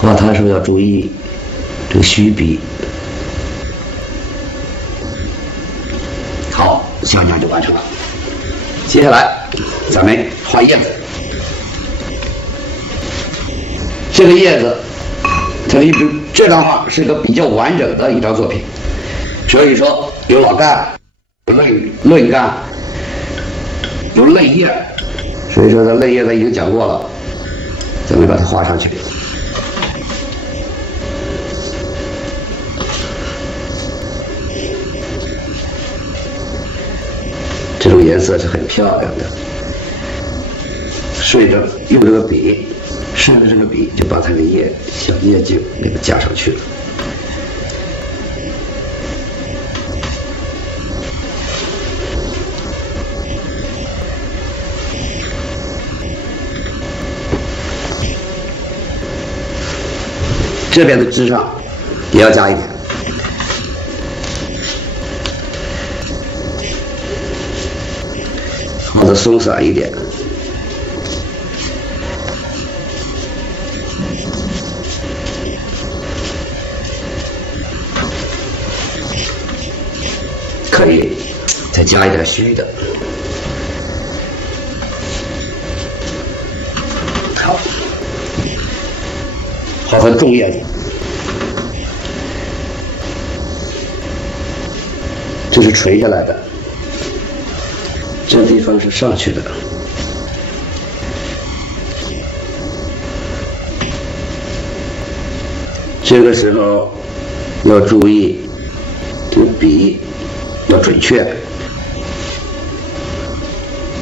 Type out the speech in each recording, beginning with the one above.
画它的时候要注意这个虚笔。好，下面就完成了。接下来咱们画叶子。这个叶子，这张画是个比较完整的一张作品，所以说有老干，有论干，有泪叶，所以说这泪叶咱已经讲过了，咱们把它画上去。这种颜色是很漂亮的，顺着用这个笔，顺着这个笔就把它的小叶茎给它加上去了。这边的枝上也要加一点。画的松散一点，可以再加一点虚的。好，画成重叶子，这是垂下来的。这地方是上去的，这个时候要注意，这个笔要准确，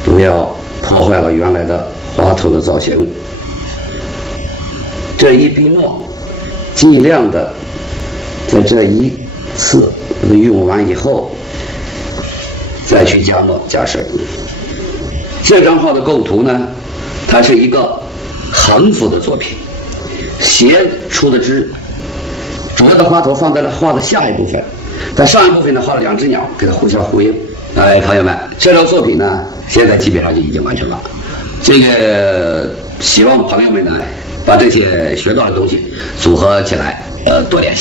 不要破坏了原来的花头的造型。这一笔墨，尽量的在这一次用完以后。再去加墨加水。这张画的构图呢，它是一个横幅的作品，斜出的枝，主要的花头放在了画的下一部分，在上一部分呢画了两只鸟，给它互相呼应。哎，朋友们，这张作品呢，现在基本上就已经完成了。这个希望朋友们呢，把这些学到的东西组合起来，多练习。